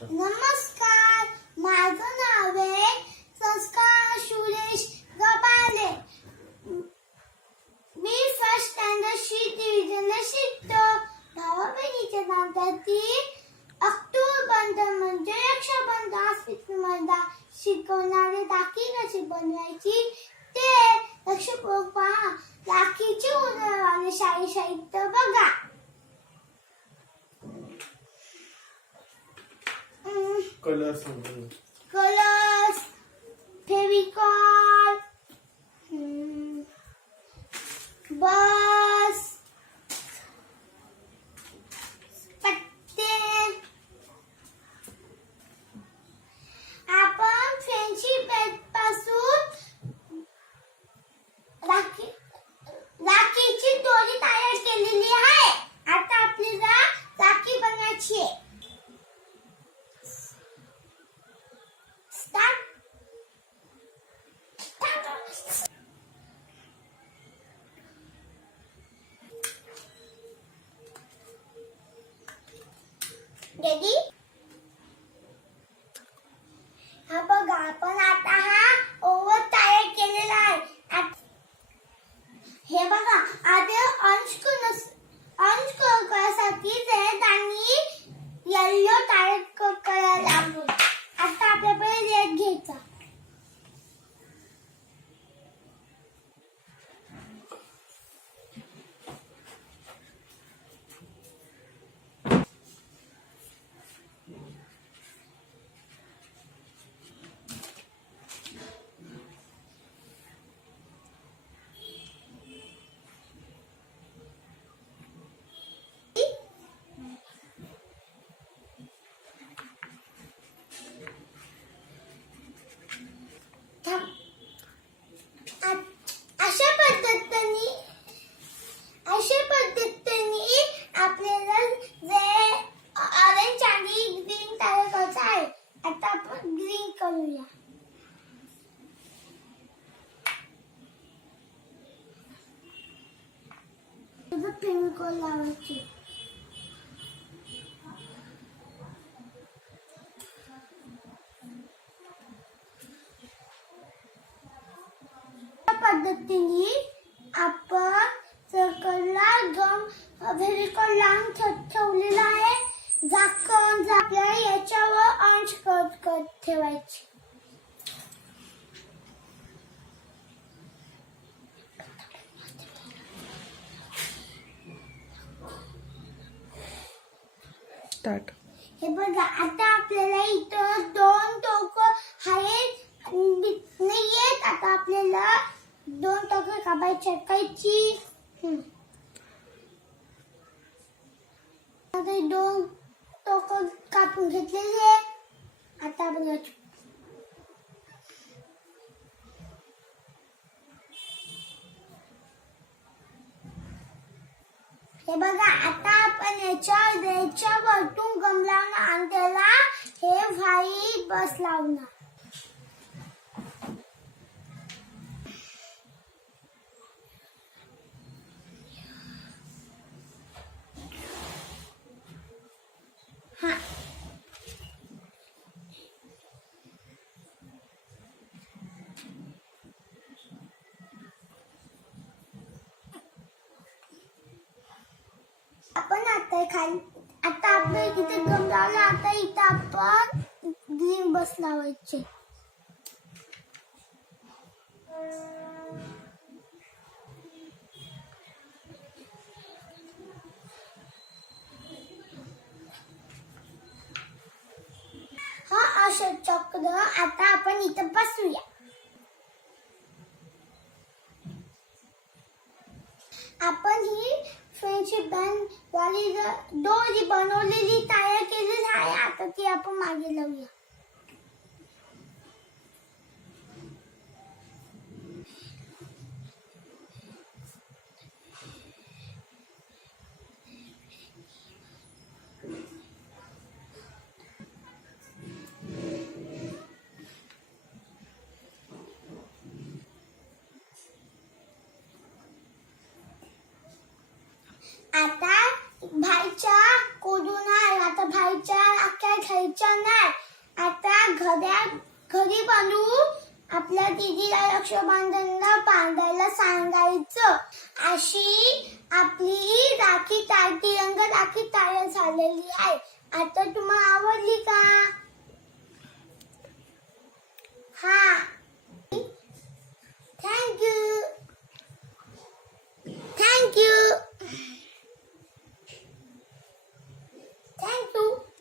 नमस्कार, माझं नाव आहे संस्कार सुरेश गबाले. मी फर्स्ट स्टँडर्ड शी डिव्हिजनला शिकतो. भावा बहिणीच्या नात्यातील अक्टूबरबंध म्हणजे रक्षाबंध शिकवणारे राखी कशी बनवायची ते लक्षपूर्वक पहा. राखीचे उदाहरण शाही साहित्य बघा. कलर्स फेविकॉल, बस, पत्ते. आपण फ्रेंडशिप पासून राखीची दोरी तयार केलेली आहे. आता आपल्याला राखी बनवायची आहे. रेडी? हा बघा, आपण आता हा ओव्हर तयार केलेला आहे. हे बघा, आधी अंश करण्यासाठी रेड आणि येलो तयार करायला लागलो. आता आपल्याकडे रेड घ्यायचा. अशा पद्धतीने आपल्याला ऑरेंज आणि ग्रीन तयार करायचं आहे. आता आपण ग्रीन करूया. फेविकॉल लावायची. पद्धतीने आपण सर्कलला गम फेविकॉल लावून ठेवलेला आहे. झाकण आपल्याला याच्यावर अंश करत ठेवायचे. स्टार्ट. हे बघा, आता आपल्याला इथं दोन टोक आहेत. नाहीयेत. आता आपल्याला दोन टोक कापायची. आता दोन टोक कापून घेतलेले. आता आपण हे बघा, आता आपण याच्या वरतून गम लावणार आणि त्याला हे व्हाईट बस लावणार. हा, आपण आता आपल्या इथे गम लावला. आता इथं आपण ग्रीन बस लावायचे. हा अशोक चक्र आता आपण इथं बसूया. आपण ही फ्रेंडशिप बँड वाली दोरी बनवलेली तयार केलेली आहे. आता ती आपण मागे लावूया. आता भाईच्या कोडून आता भाईच्या अख्ख्या घ्यायच्या नाही. आता घरी बनवू आपल्या दीदीला रक्षाबंधनला बांधायला सांगायचं. अशी आपली राखी तिरंगा राखी तयार झालेली आहे. आता तुम्हाला आवडली का? हा, थँक्यू.